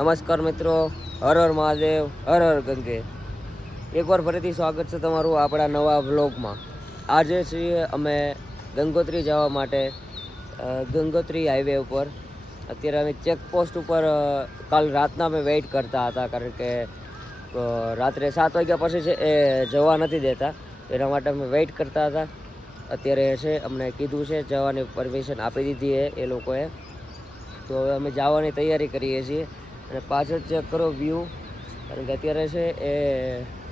નમસ્કાર મિત્રો, હર હર મહાદેવ, હર હર ગંગે. એકવાર ફરીથી સ્વાગત છે તમારું આપણા નવા વ્લોગમાં. આજે છીએ અમે ગંગોત્રી જવા માટે ગંગોત્રી હાઈવે ઉપર. અત્યારે અમે ચેકપોસ્ટ ઉપર કાલ રાતના અમે વેઇટ કરતા હતા, કારણ કે રાત્રે 7 વાગ્યા પછી છે એ જવા નથી દેતા, એના માટે અમે વેઇટ કરતા હતા. અત્યારે છે અમને કીધું છે, જવાની પરમિશન આપી દીધી એ લોકોએ, તો હવે અમે જવાની તૈયારી કરીએ છીએ. અને પાછળ ચેક કરો વ્યૂ, કારણ કે અત્યારે છે એ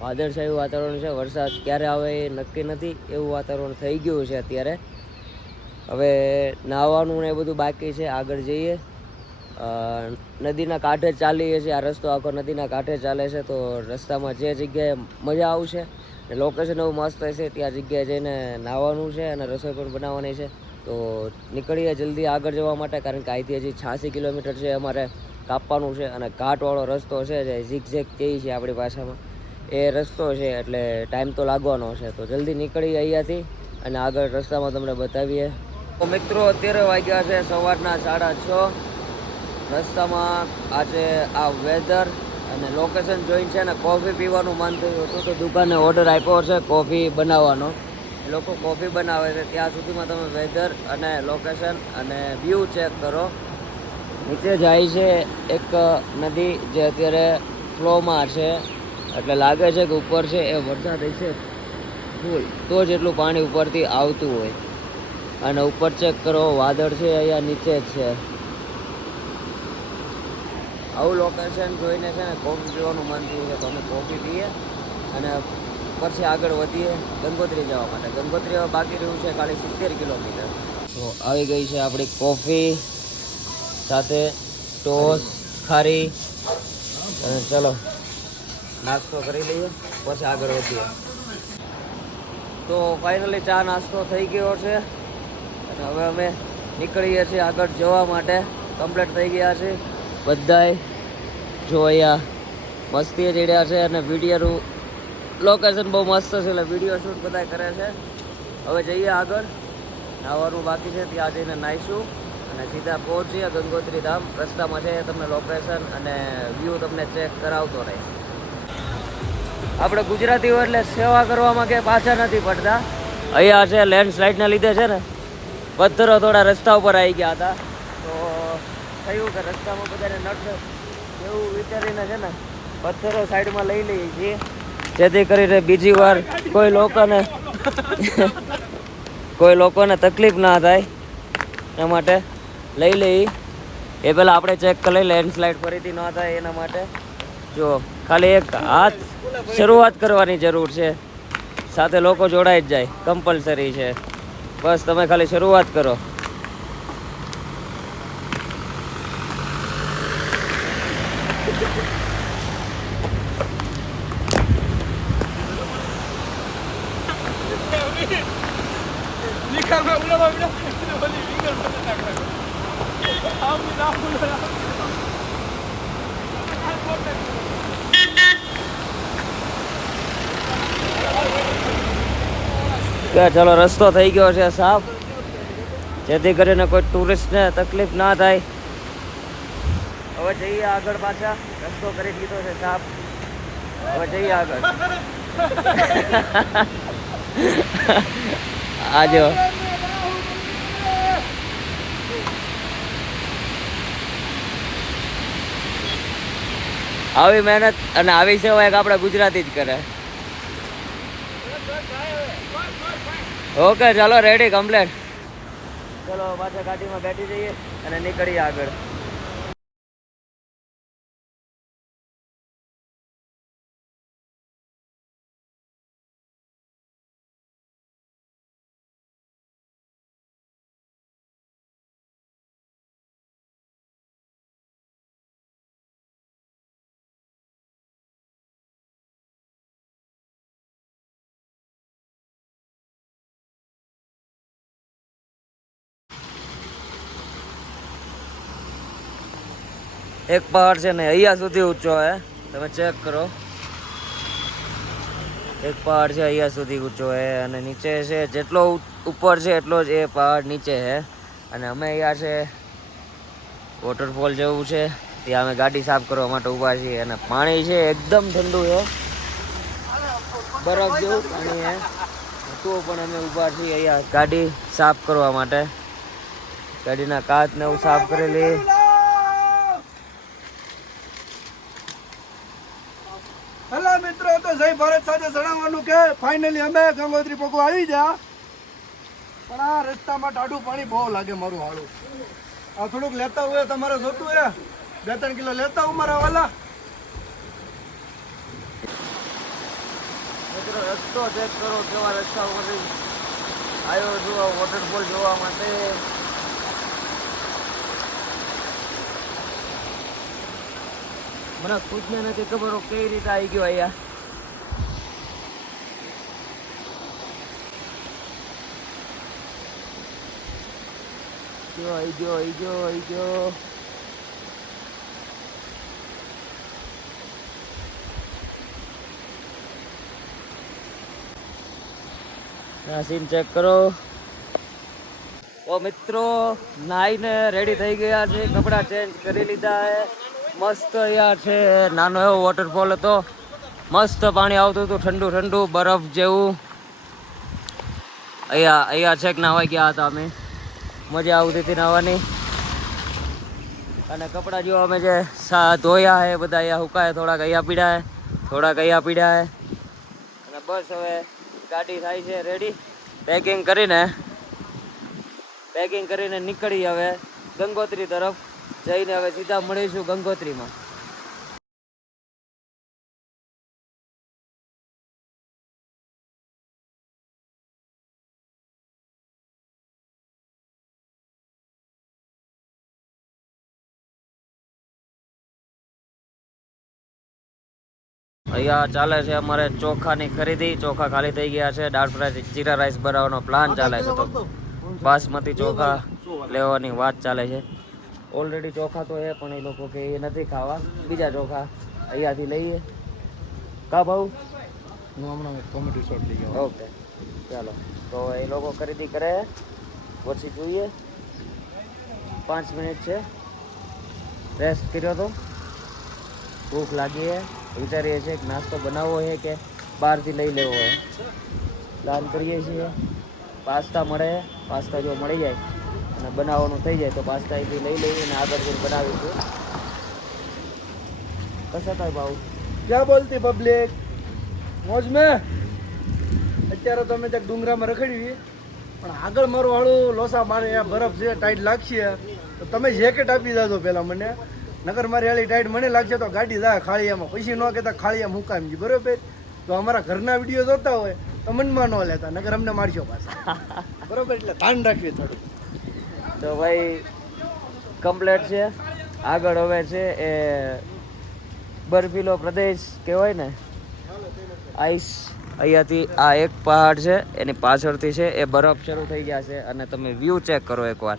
વાદળછાયું વાતાવરણ છે, વરસાદ ક્યારે આવે એ નક્કી નથી એવું વાતાવરણ થઈ ગયું છે અત્યારે. હવે નાહવાનું ને એ બધું બાકી છે, આગળ જઈએ. નદીના કાંઠે ચાલીએ છીએ, આ રસ્તો આખો નદીના કાંઠે ચાલે છે, તો રસ્તામાં જે જગ્યાએ મજા આવશે ને લોકેશન એવું મસ્ત હશે ત્યાં જગ્યાએ જઈને નાહવાનું છે અને રસોઈ પણ બનાવવાની છે. તો નીકળીએ જલ્દી આગળ જવા માટે, કારણ કે અહીંથી હજી 86 કિલોમીટર છે અમારે કાપવાનું છે, અને ઘાટવાળો રસ્તો છે જે ઝીગઝેગ કહીએ છીએ આપણી ભાષામાં, એ રસ્તો છે એટલે ટાઈમ તો લાગવાનો છે. તો જલ્દી નીકળીએ અહીંયાથી અને આગળ રસ્તામાં તમને બતાવીએ. તો મિત્રો અત્યારે વાગ્યા છે સવારના 6:30. રસ્તામાં આજે આ વેધર અને લોકેશન જોઈને છે ને કોફી પીવાનું મન થયું હતું, તો દુકાને ઓર્ડર આપ્યો છે કોફી બનાવવાનો. એ લોકો કોફી બનાવે છે, ત્યાં સુધીમાં તમે વેધર અને લોકેશન અને વ્યૂ ચેક કરો. નીચે જાય છે એક નદી જે અત્યારે ફ્લોમાં છે, એટલે લાગે છે કે ઉપર છે એ વરસાદ હશે ફૂલ, તો જ એટલું પાણી ઉપરથી આવતું હોય. અને ઉપર ચેક કરો, વાદળ છે અહીંયા નીચે જ છે. આવું લોકેશન જોઈને છે ને કોફી પીવાનું મન થયું છે, તો અમે કોફી પીએ અને પછી આગળ વધીએ ગંગોત્રી જવા માટે. ગંગોત્રી હવે બાકી રહ્યું છે ખાલી 70 કિલોમીટર. તો આવી ગઈ છે આપણી કોફી સાથે ટોસ, ખારી. અને ચલો નાસ્તો કરી લઈએ પછી આગળ વધીએ. તો ફાઇનલી ચા નાસ્તો થઈ ગયો છે અને હવે અમે નીકળીએ છીએ આગળ જવા માટે. કમ્પ્લીટ થઈ ગયા છે બધાય. જો અહીંયા મસ્તી ચડ્યા છે અને વિડીયોનું લોકેશન બહુ મસ્ત છે, એટલે વિડીયો શૂટ બધા કરે છે. હવે જઈએ આગળ, નાહવાનું બાકી છે, ત્યાં જઈને નાહીશું અને સીધા પહોંચીએ ગંગોત્રી ધામ. રસ્તામાં છે તમને લોકેશન અને વ્યૂ તમને ચેક કરાવતો રહીશ. આપણે ગુજરાતીઓ એટલે સેવા કરવામાં કે પાછા નથી પડતા. અહીંયા છે લેન્ડસ્લાઇડના લીધે છે ને પથ્થરો થોડા રસ્તા ઉપર આવી ગયા હતા, તો થયું કે રસ્તામાં બધાને નડશે એવું વિચારીને છે ને પથ્થરો સાઈડમાં લઈ લઈએ છીએ, જેથી કરીને બીજી વાર કોઈ લોકોને તકલીફ ના થાય એના માટે લઈ લઈ. એ પહેલાં આપણે ચેક કરી લઈ લેન્ડસ્લાઇડ ફરીથી ન થાય એના માટે. જો ખાલી એક હાથ શરૂઆત કરવાની જરૂર છે, સાથે લોકો જોડાઈ જ જાય, કમ્પલસરી છે. બસ તમે ખાલી શરૂઆત કરો. ચલો રસ્તો થઈ ગયો છે સાફ, જેથી કરીને કોઈ ટુરિસ્ટને તકલીફ ના થાય. હવે જઈએ આગળ, પાછા રસ્તો કરી દીધો છે સાફ. હવે જઈએ આગળ. આજો આવી મહેનત અને આવી સેવા એક આપણે ગુજરાતી જ કરે. ઓકે ચાલો રેડી કમ્પ્લેટ. ચલો પાછા ગાડીમાં બેઠી જઈએ અને નીકળીએ આગળ. એક પહાડ છે ને અહીંયા સુધી ઊંચો હે, તમે ચેક કરો. એક પહાડ છે અહીંયા સુધી ઊંચો હે, અને નીચે છે જેટલો ઉપર છે એટલો જ એ પહાડ નીચે છે. અને અમે અહીંયા છે વોટરફોલ જેવું છે ત્યાં અમે ગાડી સાફ કરવા માટે ઊભા છીએ અને પાણી છે એકદમ ઠંડુ છે, બરફ જેવું પાણી છે, તો પણ અમે ઊભા છીએ અહીંયા ગાડી સાફ કરવા માટે. ગાડીના કાચ ને એવું સાફ કરેલી. હેલો મિત્રો, તો જય ભારત સાથે જણાવવાનું કે ફાઇનલી અમે ગંગોત્રી પગવા આવી ગયા, પણ આ રસ્તામાં ટાઢું પાણી બહુ લાગે. મારું હાળું આ થોડુંક લેતા હોય તમારે જોતું હે 2-3 કિલો લેતા હું મારા વાલા. મિત્રો રસ્તો ચેક કરો, કેવા રસ્તા ઉપરથી આવ્યો છું વોટરફોલ જોવા માટે. મને ખુદને નથી ખબર કેવી રીતે આવી ગયો અહીંયા. આવી ગયો. સીન ચેક કરો. તો મિત્રો નાઈને રેડી થઈ ગયા છે, કપડાં ચેન્જ કરી લીધા છે. મસ્ત અહીંયા છે, નાનો એવો વોટરફોલ હતો, મસ્ત પાણી આવતું હતું, ઠંડુ બરફ જેવું. અહીંયા છેક નાવા ગયા હતા અમે, મજા આવતી હતી નાવાની. અને કપડાં જો અમે જે ધોયા છે બધા અહીંયા હુકાય, થોડાક અહીંયા પીડ્યા છે. અને બસ હવે ગાડી થાય છે રેડી. પેકિંગ કરીને નીકળી હવે ગંગોત્રી તરફ જઈને હવે સીધા મળીશું ગંગોત્રીમાં. અહીંયા ચાલે છે અમારે ચોખાની ખરીદી. ચોખા ખાલી થઈ ગયા છે, દાળ ફ્રાય જીરા રાઈસ બનાવવાનો પ્લાન ચાલે છે. તો બાસમતી ચોખા લેવાની વાત ચાલે છે. ઓલરેડી ચોખા તો છે, પણ એ લોકો કે એ નથી ખાવા, બીજા ચોખા અહીંયાથી લઈએ. કા ભાવ હું હમણાં ટોમેટો શોટ લઈ ગયો. ઓકે ચાલો, તો એ લોકો ખરીદી કરે પછી જોઈએ. 5 મિનિટ છે, રેસ્ટ કર્યો તો ભૂખ લાગી છે. વિચારીએ છીએ કે નાસ્તો બનાવવો છે કે બહારથી લઈ લેવો હોય. પ્લાન કરીએ છીએ. પાસ્તા મળે, પાસ્તા જો મળી જાય અને બનાવવાનું થઈ જાય તો પાસ્તા અહીંથી લઈ લઈએ અને આગળ જઈને બનાવીશું. કશા થાય ભાવ? ક્યાં બોલતી પબ્લિક? મોજ મેં અત્યારે તો અમે ત્યાં ડુંગરામાં રખડવી, પણ આગળ મારું હાળું લોસા મારે બરફ છે, ટાઈટ લાગશે તો તમે જેકેટ આપી દેજો પહેલાં મને. નગર મારી હાલી ટાઈટ મને લાગશે તો ગાડી જાય ખાળિયામાં, પછી ન કહેતા ખાળિયા મુકામજી, બરોબર? તો અમારા ઘરના વિડીયો જોતા હોય તો મનમાં ન લેતા, નગર અમને મારશો પાછા, બરોબર? એટલે ધ્યાન રાખવી થોડું. તો ભાઈ કમ્પ્લેટ છે. આગળ હવે છે એ બર્ફીલો પ્રદેશ કહેવાય ને, આઈસ. અહીંયાથી આ એક પહાડ છે, એની પાછળથી છે એ બરફ શરૂ થઈ ગયા છે. અને તમે વ્યૂ ચેક કરો એકવાર.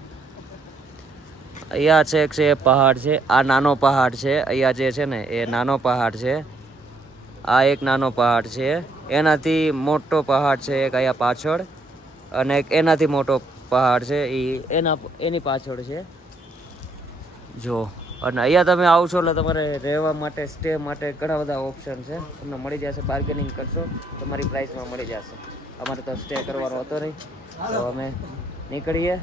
અહીંયા છે એ પહાડ છે, આ નાનો પહાડ છે. અહીંયા જે છે ને એ નાનો પહાડ છે, આ એક નાનો પહાડ છે. એનાથી મોટો પહાડ છે એક અહીંયા પાછળ, અને એક એનાથી મોટો પહાડ છે એની પાછળ છે જો. અને અહીંયા તમે આવશો એટલે તમારે રહેવા માટે, સ્ટે માટે ઘણા બધા ઓપ્શન છે, તમને મળી જશે. બાર્ગેનિંગ કરશો તમારી પ્રાઇસમાં મળી જશે. અમારે તો સ્ટે કરવાનો હતો નહીં, તો અમે નીકળીએ.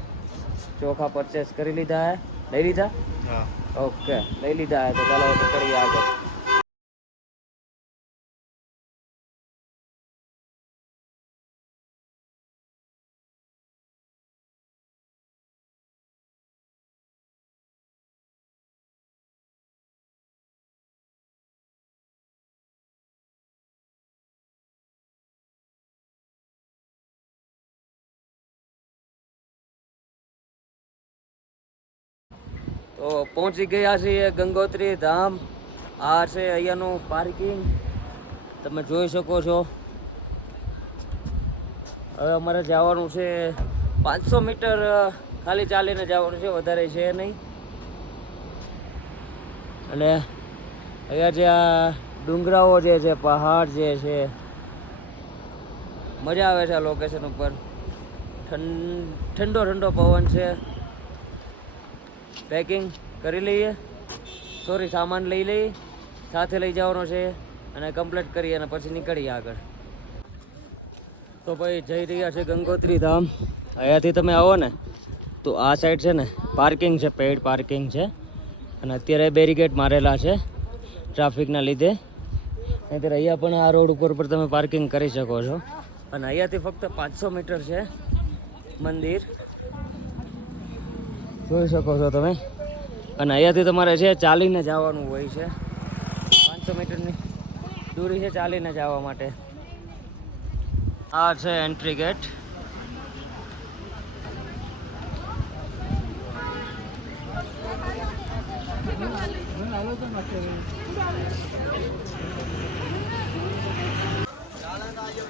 ચોખા પરચેસ કરી લીધા હે. લઈ લીધા? ઓકે, લઈ લીધા હે. તો ચાલો નીકળીએ આગળ. તો પહોંચી ગયા છીએ ગંગોત્રી ધામ. આ છે અહીંયાનું પાર્કિંગ, તમે જોઈ શકો છો. હવે અમારે જવાનું છે 500 મીટર ખાલી ચાલીને જવાનું છે, વધારે છે નહીં. અને અહીંયા જે આ ડુંગરાઓ જે છે, પહાડ જે છે, મજા આવે છે આ લોકેશન ઉપર. ઠંડો પવન છે. પેકિંગ કરી લઈએ, સોરી સામાન લઈ લઈ સાથે લઈ જવાનો છે અને કમ્પ્લીટ કરી અને પછી નીકળીએ આગળ. તો ભાઈ જઈ રહ્યા છે ગંગોત્રી ધામ. અહીંયાથી તમે આવો ને તો આ સાઈડ છે ને પાર્કિંગ છે, પેઇડ પાર્કિંગ છે અને અત્યારે બેરીકેડ મારેલા છે ટ્રાફિકના લીધે. નહીંતર અહીંયા પણ આ રોડ ઉપર પર તમે પાર્કિંગ કરી શકો છો. અને અહીંયાથી ફક્ત 500 મીટર છે મંદિર, જોઈ શકો છો તમે. અને અહીંયાથી તમારે છે ચાલીને જવાનું હોય છે, 500 મીટરની દૂરી છે ચાલીને જવા માટે. આ છે એન્ટ્રી ગેટ.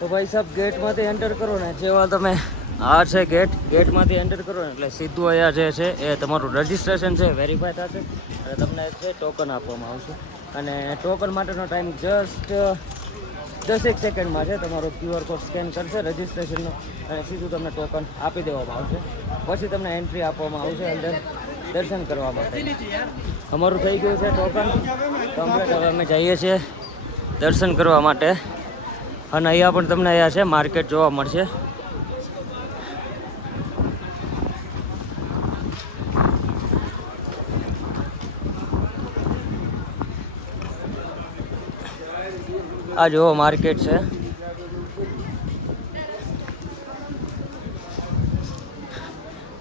તો ભાઈ સાહેબ ગેટમાંથી એન્ટર કરો ને, જેવા તમે આ છે ગેટમાંથી એન્ટર કરો ને એટલે સીધું અહીંયા જે છે એ તમારું રજિસ્ટ્રેશન છે વેરીફાઈ થશે અને તમને છે ટોકન આપવામાં આવશે. અને ટોકન માટેનો ટાઈમ જસ્ટ 10 સેકન્ડમાં છે. તમારો QR કોડ સ્કેન કરશે રજિસ્ટ્રેશનનો અને સીધું તમને ટોકન આપી દેવામાં આવશે. પછી તમને એન્ટ્રી આપવામાં આવશે અંદર દર્શન કરવા માટે. અમારું થઈ ગયું છે ટોકન કમ્પ્લીટ. હવે અમે જઈએ છીએ દર્શન કરવા માટે. અને અહીંયા પણ તમને અહીંયા છે માર્કેટ જોવા મળશે. આ જુઓ માર્કેટ છે.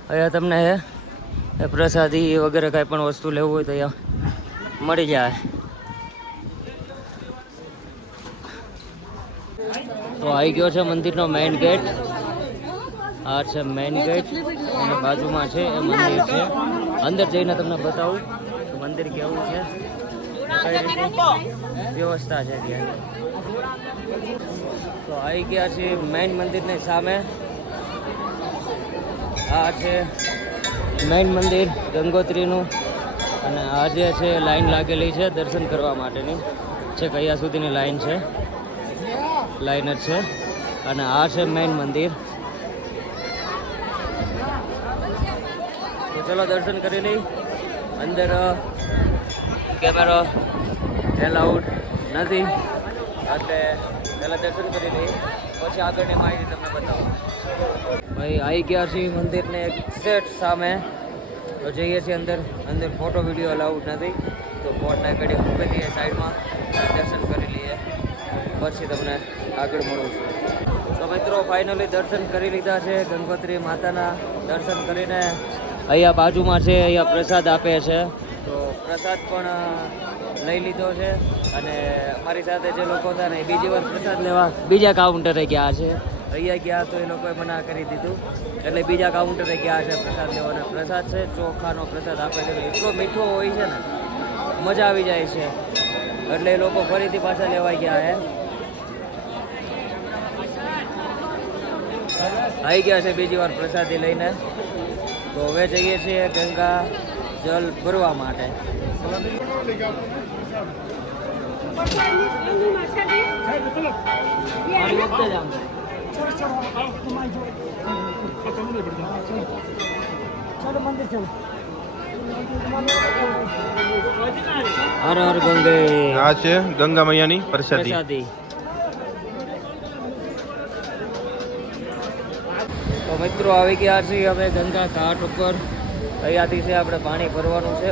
અહીંયા તમને પ્રસાદી વગેરે કાંઈ પણ વસ્તુ લેવું હોય તો અહીંયા મળી જાય. તો આવી ગયો છે મંદિરનો મેઇન ગેટ. આ છે મેઇન ગેટ અને બાજુમાં છે એ મંદિર છે. અંદર જઈને તમને બતાવું કે મંદિર કેવું છે, કઈ રીતે વ્યવસ્થા છે ત્યાં. તો આવી ગયા છે મેઇન મંદિરની સામે. આ છે મેઇન મંદિર ગંગોત્રીનું. અને આ જે છે લાઈન લાગેલી છે દર્શન કરવા માટેની છે. કયા સુધીની લાઈન છે, લાઈન જ છે. અને આ છે મેઇન મંદિર. તો ચલો દર્શન કરી લઈ. અંદર કેમેરો એલાઉડ નથી એટલે પહેલાં દર્શન કરી લઈએ પછી આગળની માહિતી તમને બતાવું. ભાઈ આવી ગયા છીએ મંદિરને એક્ઝેક્ટ સામે. તો જઈએ છીએ અંદર. અંદર ફોટો વિડીયો અલાઉડ નથી તો ફોનને ઘડી મૂકી દઈએ સાઈડમાં, દર્શન કરી લઈએ પછી તમને આગળ મળું છું. તો મિત્રો ફાઇનલી દર્શન કરી લીધા છે ગંગોત્રી માતાના. દર્શન કરીને અહીંયા બાજુમાં છે અહીંયા પ્રસાદ આપે છે. તો પ્રસાદ પણ લઈ લીધો છે. અને અમારી સાથે જે લોકો હતા ને એ બીજી વાર પ્રસાદ લેવા બીજા કાઉન્ટરે ગયા છે. અહીંયા ગયા તો એ લોકોએ મના કરી દીધું એટલે બીજા કાઉન્ટરે ગયા છે પ્રસાદ લેવાના. પ્રસાદ છે ચોખાનો પ્રસાદ આપે છે. એટલો મીઠો હોય છે ને મજા આવી જાય છે એટલે એ લોકો ફરીથી પાછા લેવા ગયા હે. આવી ગયા છે બીજી વાર પ્રસાદી લઈને. તો હવે જઈએ છીએ ગંગા જલ ભરવા માટે. હર હર ગંગે. આ છે ગંગા મૈયાની પ્રસાદી. તો મિત્રો આવી ગયા છીએ હવે ગંગા ઘાટ ઉપર. અહીંયાથી છે આપણે પાણી ભરવાનું છે.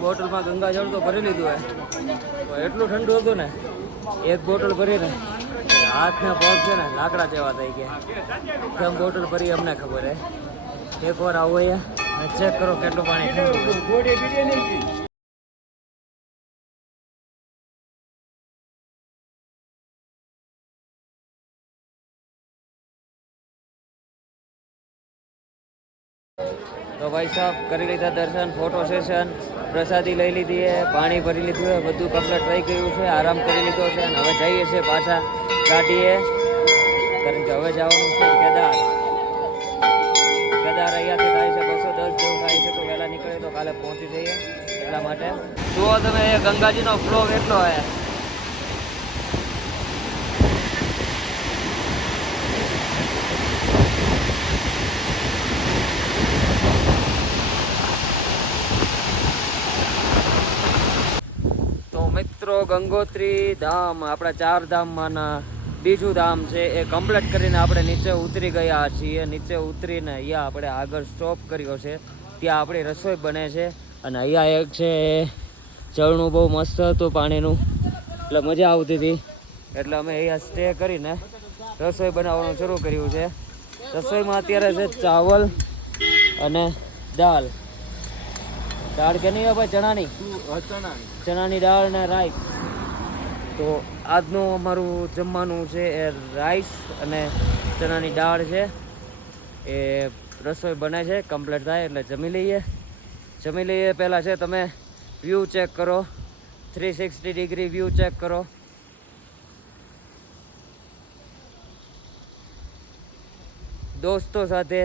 બોટલમાં ગંગા જળ તો ભરી લીધું હોય તો એટલું ઠંડુ હતું ને, એક બોટલ ભરીને હાથના પગ છે ને લાકડા જેવા થઈ ગયા. કેમ બોટલ ભરી અમને ખબર હે. એકવાર આવો અહીંયા ચેક કરો કેટલું પાણી ઠંડુ. તો ભાઈ સાહેબ કરી લીધા દર્શન, ફોટો સેશન, પ્રસાદી લઈ લીધી છે, પાણી ભરી લીધું છે, બધું કમ્પ્લીટ થઈ ગયું છે, આરામ કરી લીધો છે અને હવે જઈએ છીએ પાછા ગાડીએ, કારણ કે હવે જવાનું છે કેદાર. કેદાર અહીંયાથી થાય છે 210 જેવું થાય છે, તો વહેલા નીકળે તો કાલે પહોંચી જઈએ એટલા માટે. જુઓ તમે ગંગાજીનો ફ્લો કેટલો છે. મિત્રો ગંગોત્રી ધામ આપણા 4 ધામમાંના બીજું ધામ છે, એ કમ્પ્લીટ કરીને આપણે નીચે ઉતરી ગયા છીએ. નીચે ઉતરીને અહીંયા આપણે આગળ સ્ટોપ કર્યો છે, ત્યાં આપણી રસોઈ બને છે. અને અહીંયા એક છે ઝરણું બહુ મસ્ત હતું પાણીનું, એટલે મજા આવતી હતી, એટલે અમે અહીંયા સ્ટે કરીને રસોઈ બનાવવાનું શરૂ કર્યું છે. રસોઈમાં અત્યારે છે ચાવલ અને દાળ. દાળ કે નહીં ભાઈ? ચણાની દાળ ને રાઈસ. તો આજનું અમારું જમવાનું છે એ રાઈસ અને ચણાની દાળ છે. એ રસોઈ બને છે, કમ્પ્લીટ થાય એટલે જમી લઈએ. પહેલાં છે તમે વ્યૂ ચેક કરો, 360 ડિગ્રી વ્યૂ ચેક કરો. દોસ્તો સાથે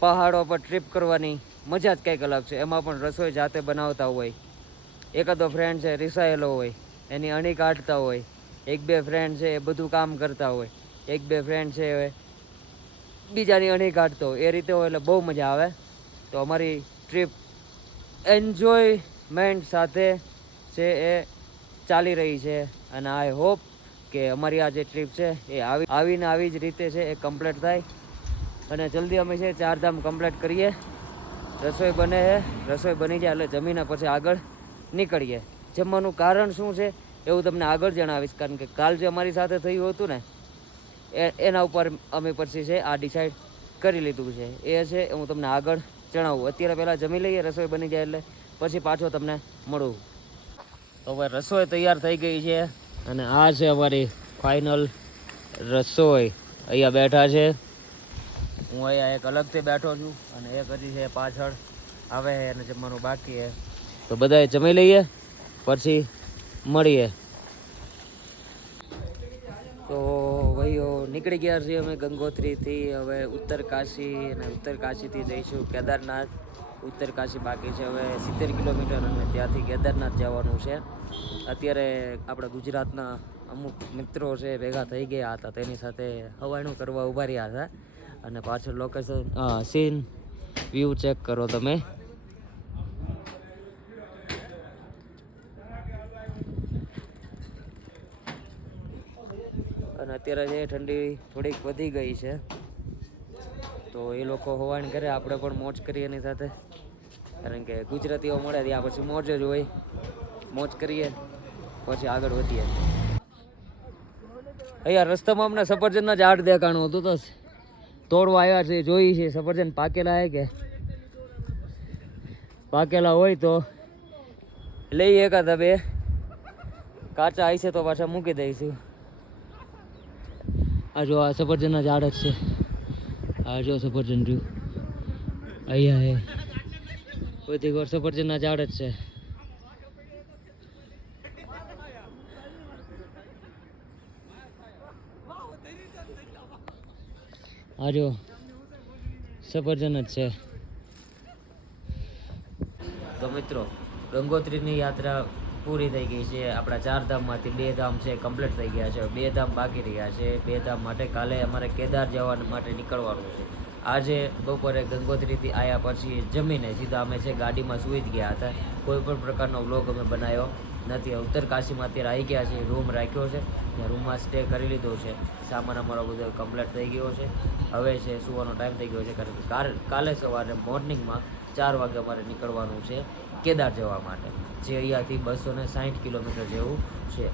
પહાડો પર ટ્રીપ કરવાની મજા જ કંઈક અલગ છે. એમાં પણ રસોઈ જાતે બનાવતા હોય, એકાદો ફ્રેન્ડ છે રિસાયેલો હોય, એની અણી કાઢતા હોય, 1-2 ફ્રેન્ડ છે એ બધું કામ કરતા હોય, 1-2 ફ્રેન્ડ છે બીજાની અણી કાઢતો હોય, એ રીતે હોય એટલે બહુ મજા આવે. તો અમારી ટ્રીપ એન્જોયમેન્ટ સાથે છે એ ચાલી રહી છે અને આઈ હોપ કે અમારી આ જે ટ્રીપ છે એ આવી જ રીતે છે એ કમ્પ્લીટ થાય અને જલ્દી અમે છે 4 ધામ કમ્પ્લીટ કરીએ. રસોઈ બને છે, રસોઈ બની જાય એટલે જમીને પછી આગળ નીકળીએ. જમવાનું કારણ શું છે એવું તમને આગળ જણાવીશ, કારણ કે કાલ જે અમારી સાથે થયું હતું ને એના ઉપર અમે પછી છે આ ડિસાઈડ કરી લીધું છે. એ છે હું તમને આગળ જણાવું. અત્યારે પહેલાં જમી લઈએ, રસોઈ બની જાય એટલે પછી પાછો તમને મળું. તો ભાઈ રસોઈ તૈયાર થઈ ગઈ છે અને આ છે અમારી ફાઇનલ રસોઈ. અહીંયા બેઠા છે, હું અહીંયા એક અલગથી બેઠો છું અને એક હજી છે પાછળ આવે છે અને જમવાનું બાકી છે. તો બધાએ જમી લઈએ પછી મળીએ. તો ભાઈઓ નીકળી ગયા છીએ અમે ગંગોત્રીથી હવે ઉત્તરકાશી, અને ઉત્તરકાશીથી જઈશું કેદારનાથ. ઉત્તરકાશી બાકી છે હવે 70 કિલોમીટર અને ત્યાંથી કેદારનાથ જવાનું છે. અત્યારે આપણા ગુજરાતના અમુક મિત્રો છે ભેગા થઈ ગયા હતા, તેની સાથે હવાણું કરવા ઊભા રહ્યા હતા. અને પાછળ લોકેશન સીન વ્યૂ ચેક કરો તમે. અને અત્યારે જે ઠંડી થોડીક વધી ગઈ છે, તો એ લોકો હવાણ કરે, આપણે પણ મોજ કરીએ એની સાથે, કારણ કે ગુજરાતીઓ મળે ત્યાં પછી મોજ જ હોય. મોજ કરીએ પછી આગળ વધીએ. અહીંયા રસ્તામાં અમને સફરજનના ઝાડ દેખાણું હતું, તો તોડવા આવ્યા છે, જોઈ છે સફરજન પાકેલા હે કે પાકેલા હોય તો લઈ એકાદા 2, કાચા આવી છે તો પાછા મૂકી દઈશું. આ જો આ સફરજનના ઝાડ જ છે, આ જો સફરજન રહ્યું અહીંયા હે, બધી વાર સફરજનના ઝાડ જ છે. આ જો સફરજન જ છે. તો મિત્રો ગંગોત્રીની યાત્રા પૂરી થઈ ગઈ છે. આપણા 4 ધામમાંથી 2 ધામ છે કમ્પ્લીટ થઈ ગયા છે, 2 ધામ બાકી રહ્યા છે. 2 ધામ માટે કાલે અમારે કેદાર જવા માટે નીકળવાનું છે. આજે બપોરે ગંગોત્રીથી આવ્યા પછી જમીને સીધા અમે છે ગાડીમાં સૂઈ જ ગયા હતા. કોઈ પણ પ્રકારનો વ્લોગ અમે બનાવ્યો નથી. ઉત્તરકાશીમાં અત્યારે આવી ગયા છે, રૂમ રાખ્યો છે, ત્યાં રૂમમાં સ્ટે કરી લીધો છે. સામાન અમારો બધો કમ્પ્લીટ થઈ ગયો છે. હવે છે સુવાનો ટાઈમ થઈ ગયો છે, કારણ કે કાલે સવારે મોર્નિંગમાં 4 વાગે અમારે નીકળવાનું છે કેદાર જવા માટે, જે અહીંયાથી 260 કિલોમીટર જેવું છે.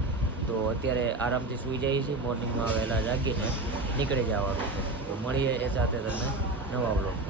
તો અત્યારે આરામથી સૂઈ જઈએ છીએ, મોર્નિંગમાં વહેલા જાગીને નીકળી જવાનું છે. તો મળીએ એ સાથે તમને નવા બ્લોગ.